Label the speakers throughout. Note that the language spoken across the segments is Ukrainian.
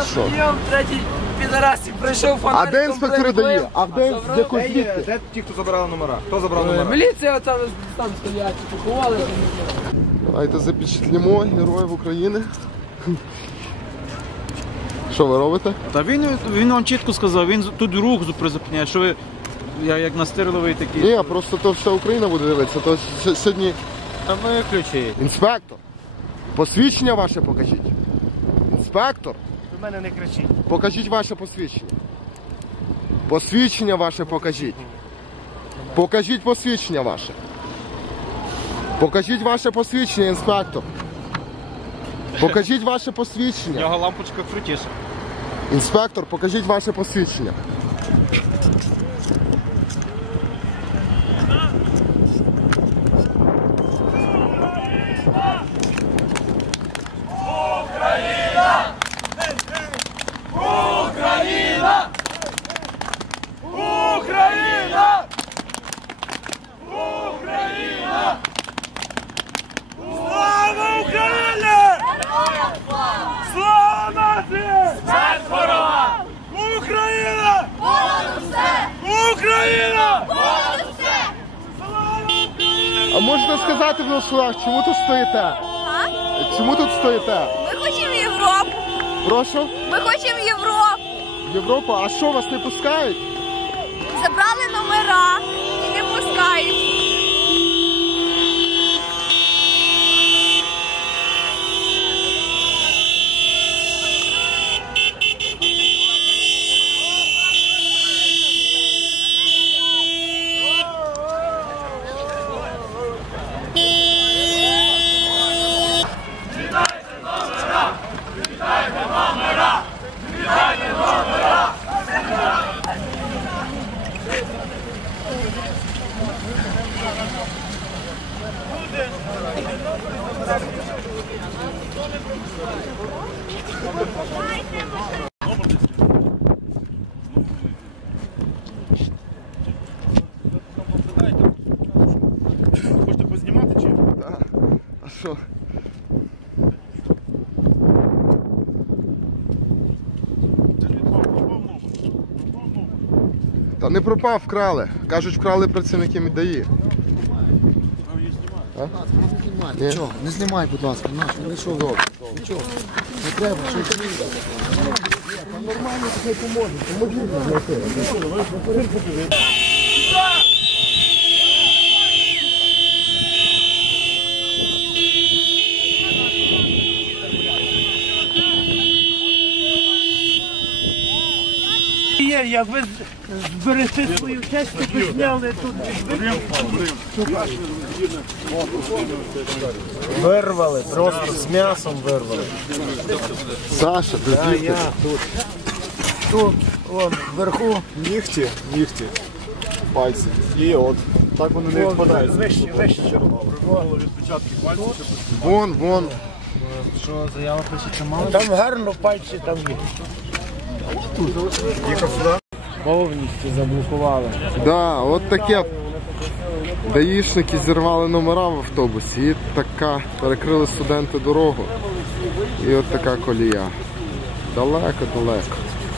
Speaker 1: що?
Speaker 2: Йом, третій підарасик прийшов фонариком.
Speaker 1: А де інспектори дає? А де конфлікти?
Speaker 3: Де ті, хто забирали номера? Хто забрав номера?
Speaker 2: Міліція там стоять, поховали.
Speaker 1: Давайте запечатлімо героїв України. Що ви робите?
Speaker 4: Та він вам чітко сказав, він тут рух призупиняє, що ви як настирливий такий.
Speaker 1: Ні, просто то вся Україна буде дивитися, то сьогодні...
Speaker 4: Та виключи.
Speaker 1: Інспектор, посвідчення ваше покажіть. Інспектор.
Speaker 3: Ви мене не кричіть.
Speaker 1: Покажіть ваше посвідчення. Посвідчення ваше покажіть. Покажіть посвідчення ваше. Покажіть ваше посвідчення, інспектор. Покажіть ваше
Speaker 4: У
Speaker 1: посвідчення.
Speaker 4: нього лампочка крутіша.
Speaker 1: Інспектор, покажіть ваше посвідчення. А можете сказати в двох словах, чому тут стоїте?
Speaker 5: А?
Speaker 1: Чому тут стоїте?
Speaker 5: Ми хочемо Європу.
Speaker 1: Прошу?
Speaker 5: Ми хочемо Європу.
Speaker 1: Європа, а що, вас не пускають?
Speaker 5: Забрали номера і не пускають.
Speaker 3: Хочете познімати чи?
Speaker 1: Так. А що? Та не пропав, вкрали. Кажуть, вкрали працівники ДАІ.
Speaker 6: Не знімай, не знімай, будь ласка, не що добре. Нічого, не треба, що ти не
Speaker 1: Нормально, хай поможе. Поможіть нам знайти.
Speaker 7: Як ви зберегти свою честь, то ви зняли тут.
Speaker 3: Вирвали, просто з м'ясом вирвали.
Speaker 1: Саша, ти звідки?
Speaker 6: Тут, вон, вверху.
Speaker 3: Нігті, пальці. І от. Так вони не відпадають.
Speaker 7: Вище.
Speaker 3: Відпечатки пальців.
Speaker 1: Вон.
Speaker 6: Що, заява пишеться мало?
Speaker 7: Там гарно пальці там є.
Speaker 3: Їхав сюди.
Speaker 6: Повністю заблокували.
Speaker 1: Да, от таке. Даїшники зірвали номера в автобусі і така, перекрили студенти дорогу. І от така колія. Далеко.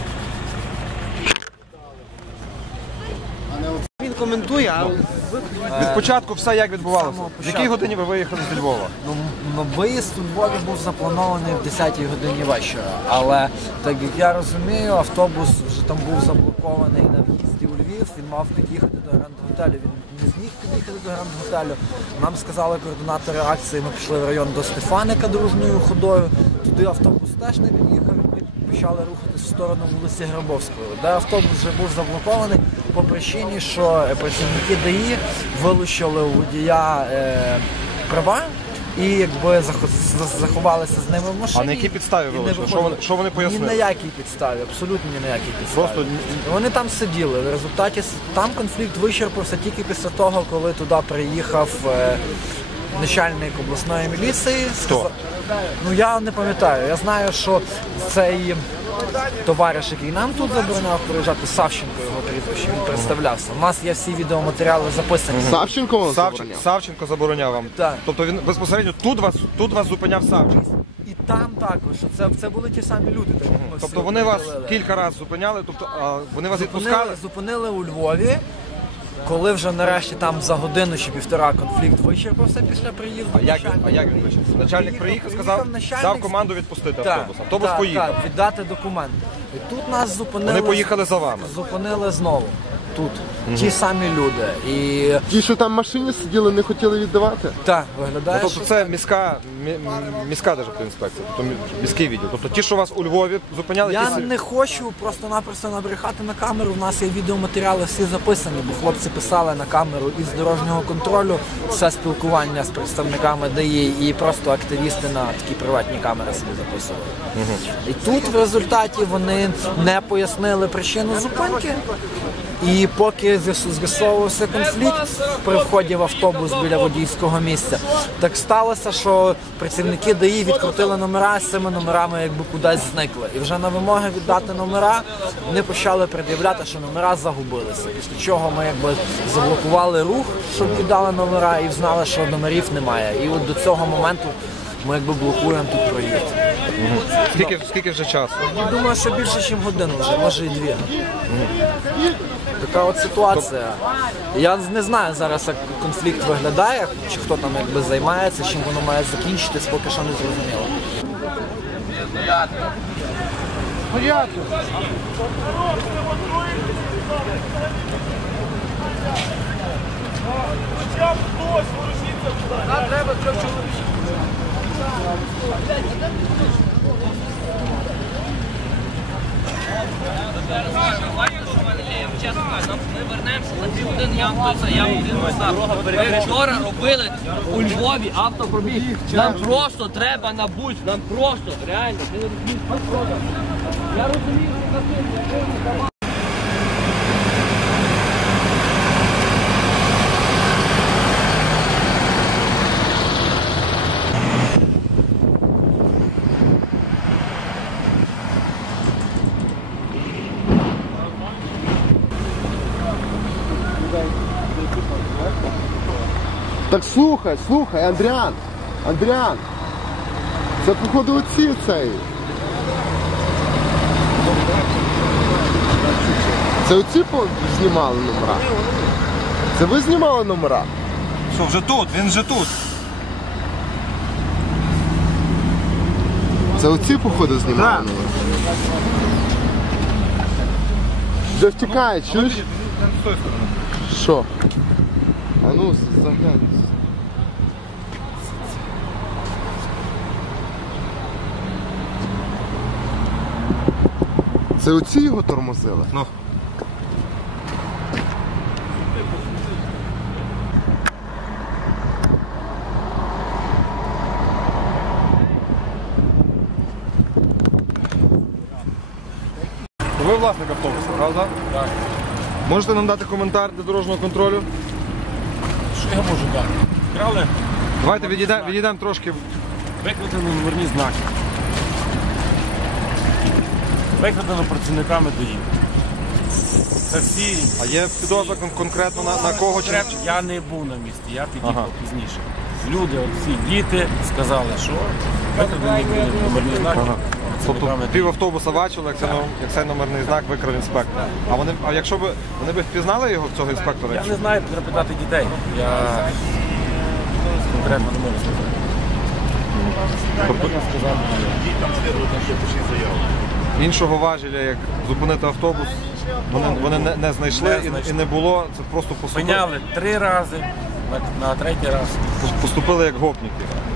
Speaker 2: Він коментує, а
Speaker 3: Від початку все як відбувалося? В якій годині ви виїхали з Львова?
Speaker 6: Ну, виїзд у Львові був запланований в 10-й годині вечора, але, так як я розумію, автобус вже там був заблокований на в'їзді у Львів, він мав під'їхати до Гранд-готелю, він не зміг під'їхати до Гранд-готелю. Нам сказали координатори акції, ми пішли в район до Стефаника дружньою ходою, туди автобус теж не під'їхав, ми почали рухатись в сторону вулиці Грабовської, де автобус вже був заблокований по причині, що працівники ДАІ вилучили у водія права і якби заховалися з ними в машині.
Speaker 3: А на якій підставі
Speaker 6: і не
Speaker 3: вилучили?
Speaker 6: виходили.
Speaker 3: Що вони пояснили?
Speaker 6: Ні на якій підставі, абсолютно ні на якій підставі.
Speaker 3: Просто
Speaker 6: Вони там сиділи. В результаті там конфлікт вичерпався тільки після того, коли туди приїхав начальник обласної міліції.
Speaker 3: Хто?
Speaker 6: Ну я не пам'ятаю. Я знаю, що цей товариш, який нам тут забороняв приїжджати, Савченко його прізвище, він представлявся. У нас є всі відеоматеріали записані.
Speaker 1: Савченко вам забороняв?
Speaker 3: Савченко забороняв вам?
Speaker 6: Так.
Speaker 3: Тобто він безпосередньо тут вас зупиняв Савченко?
Speaker 6: І там також. Це були ті самі люди. Так, як ми
Speaker 8: Тобто
Speaker 6: всі
Speaker 8: вони вас
Speaker 6: поділили.
Speaker 8: кілька разів зупиняли, вони вас відпускали?
Speaker 6: Зупинили у Львові, коли вже нарешті там за годину чи півтора конфлікт вичерпався після приїзду.
Speaker 8: А як він вийшов? Начальник приїхав, сказав, дав команду відпустити автобус. Автобус поїхав.
Speaker 6: Так, віддати документи. І тут нас зупинили.
Speaker 8: Вони поїхали за вами.
Speaker 6: Зупинили знову. Тут. Ті самі люди. І
Speaker 1: Ті, що там в машині сиділи, не хотіли віддавати?
Speaker 6: так, виглядає,
Speaker 8: Тобто це міська державна інспекція, тобто міський відділ. Тобто ті, що вас у Львові зупиняли,
Speaker 6: я не хочу просто-напросто набрехати на камеру. У нас є відеоматеріали всі записані, бо хлопці писали на камеру із дорожнього контролю все спілкування з представниками ДАІ і просто активісти на такі приватні камери собі записували. І тут в результаті вони не пояснили причину зупинки. І поки з'ясовувався конфлікт при вході в автобус біля водійського місця, так сталося, що працівники ДАІ відкрутили номера, з цими номерами якби кудись зникли. І вже на вимоги віддати номера вони почали пред'являти, що номера загубилися. Після чого ми якби заблокували рух, щоб віддали номера, і знали, що номерів немає. І от до цього моменту ми якби блокуємо тут проїзд.
Speaker 8: Скільки вже часу?
Speaker 6: Я думаю, що більше, ніж годину вже, може і 2. Така от ситуація. Я не знаю зараз, як конфлікт виглядає, чи хто там якби займається, чим воно має закінчитись, поки що не зрозуміло.
Speaker 2: Ми вернемося на 2 години, я вам той заяву ми вчора робили у Львові автопробіг. Нам просто треба на будь, нам просто, реально, ти не розумієш. Я розумію, що
Speaker 1: Так слухай, Андріан, це походу оці цей. Це оці знімали номера? Це ви знімали номера?
Speaker 8: Що, вже тут? Він вже тут.
Speaker 1: Це оці походу знімали номера? Де втікає, чуєш? Що? А ну, заглянь. Це оці його тормозили?
Speaker 8: Ну. Ви власник автобуса, правда? Так. Можете нам дати коментар для дорожнього контролю?
Speaker 9: Що я можу дати? Вкрали,
Speaker 8: Давайте відійдемо трошки.
Speaker 9: викрадено номерні знаки. Викрадено працівниками ДАІ. Це всі.
Speaker 8: А є підозра конкретно на кого? Чи...
Speaker 9: Я не був на місці, я під'їхав пізніше. Люди, всі діти сказали, що викрадені були номерні знаки.
Speaker 8: Тобто пів автобуса бачили, як цей номерний знак викрав інспектор. А якщо б вони б впізнали його, цього інспектора?
Speaker 9: Я не знаю, треба питати дітей. Я конкретно не можу сказати.
Speaker 8: Іншого важеля, як зупинити автобус, вони не знайшли і не було. Це просто
Speaker 9: Зупиняли 3 рази, на 3-й раз.
Speaker 8: Поступили як гопніки.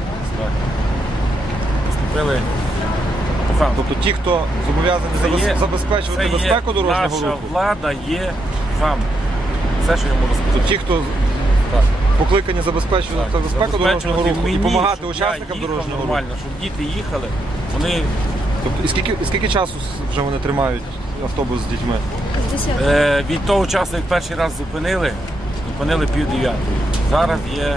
Speaker 9: Поступили.
Speaker 8: Тобто ті, хто зобов'язані забезпечувати безпеку дорожнього руху.
Speaker 9: Наша влада є вам. Все, що я можу сказати.
Speaker 8: Тобто ті, хто покликані забезпечувати безпеку дорожнього руху і допомагати учасникам дорожнього руху.
Speaker 9: Нормально, щоб діти їхали, вони...
Speaker 8: Тобто, і скільки часу вже вони тримають автобус з дітьми?
Speaker 9: Від того часу, як перший раз зупинили 8:30. Зараз є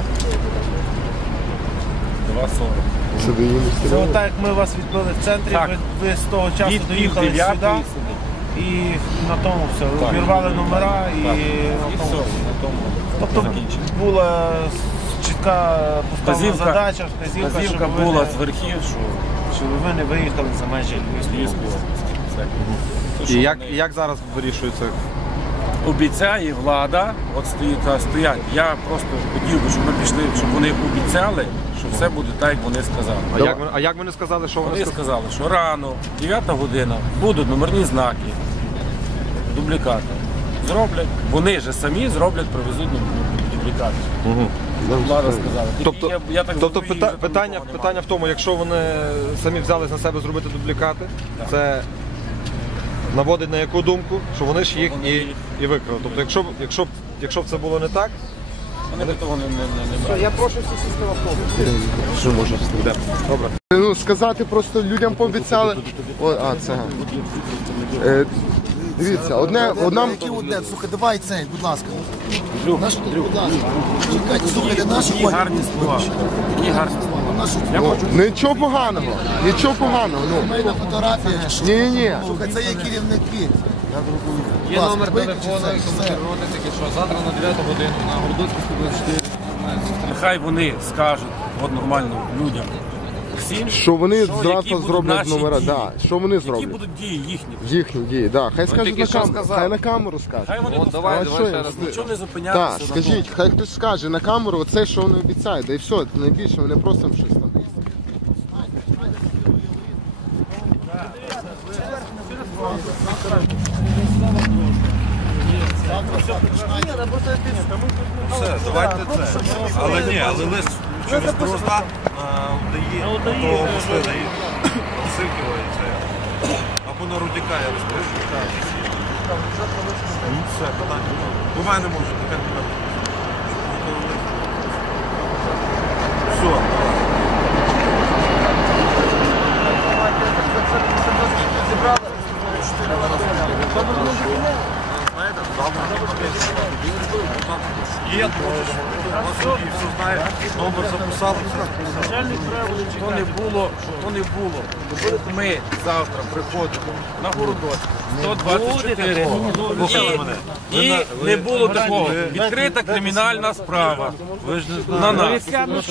Speaker 9: 2:40.
Speaker 7: Це отак, як ми вас відбили в центрі,
Speaker 9: Так.
Speaker 7: ви з того часу
Speaker 9: Від
Speaker 7: доїхали
Speaker 9: 9:00
Speaker 7: сюди і на тому все. Обірвали номера і
Speaker 9: І все, на тому
Speaker 7: тобто
Speaker 9: закінчили.
Speaker 7: була чітка чітка поставлена задача, вказівка,
Speaker 9: Вказівка була з верхів, що
Speaker 7: щоб ви не виїхали за межі Львівської області.
Speaker 8: І як зараз вирішується?
Speaker 9: обіцяє влада, от стоять. Я просто хотів би, щоб ми пішли, щоб вони обіцяли, що все буде так, як вони сказали.
Speaker 8: А як вони сказали, що
Speaker 9: Вони сказали, що рано, 9 година, будуть номерні знаки, дублікати. Зроблять, вони ж самі зроблять, привезуть дублікати. Влада сказала.
Speaker 8: Тобто питання в тому, якщо вони самі взялись на себе зробити дублікати, це наводить на яку думку, що вони ж їх і викрали. Тобто, якщо б це було не так,
Speaker 9: вони б того не брали.
Speaker 8: я прошу всі сісти в автобус. Що може встати? Добре.
Speaker 1: Ну, сказати просто людям пообіцяли. Це. Дивіться, одна...
Speaker 3: Слухай, давай цей, будь ласка.
Speaker 9: Будь ласка.
Speaker 3: Чекайте, слухайте, наші
Speaker 9: Які гарні слова. Які гарні слова.
Speaker 1: Нічого поганого. Нічого поганого.
Speaker 3: Сімейна фотографія.
Speaker 1: Ні.
Speaker 3: Слухай, це є керівники.
Speaker 2: Є номер телефону, якщо проводити, що завтра на 9 годину на Городоцькій 124.
Speaker 9: Нехай вони скажуть, от нормально людям, всім,
Speaker 1: що вони
Speaker 9: які
Speaker 1: зразу
Speaker 9: будуть
Speaker 1: зроблять
Speaker 9: наші
Speaker 1: номера.
Speaker 9: дії.
Speaker 1: Да. Що вони
Speaker 9: Які
Speaker 1: зроблять?
Speaker 9: будуть дії їхні.
Speaker 1: Їхні дії, да. Хай скажуть
Speaker 2: тільки
Speaker 1: на
Speaker 2: що
Speaker 1: камеру.
Speaker 2: сказали.
Speaker 1: Хай на камеру скажуть.
Speaker 9: Хай вони
Speaker 2: Давай
Speaker 1: що
Speaker 2: ще
Speaker 1: я
Speaker 2: раз.
Speaker 9: нічого не зупинятися.
Speaker 1: Так, скажіть, хай хтось скаже на камеру оце, що вони обіцяють. Да і все, найбільше, ми не просимо щось там.
Speaker 8: Все, давайте це. Але лист через Дороза дає того можливо Силківа і це. Або на Рудяка я розпишу. Все, питання. У мене може таке питання. Все. Є, все знає, номер записали.
Speaker 9: То не було. Ми завтра приходимо на Городоцьку 124 і не було такого. Відкрита кримінальна справа.
Speaker 8: Ви ж не
Speaker 9: На
Speaker 8: знаєте.
Speaker 9: нас.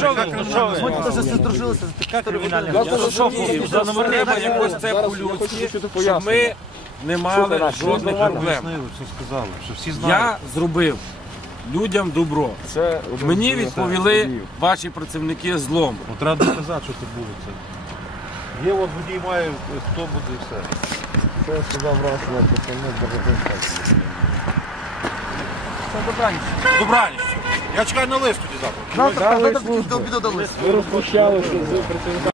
Speaker 9: Треба якось це по-людськи, щоб ми не мали жодних проблем.
Speaker 8: Сказали, що всі
Speaker 9: Я зробив людям добро. Мені відповіли ваші працівники злом.
Speaker 8: Треба доказати, що це було це. Є от водій має, хто буде і все.
Speaker 1: Це я сказав раз на пацани,
Speaker 8: Добраніч. Я чекаю на лист тоді завтра.
Speaker 3: Завтра до обіду до листу.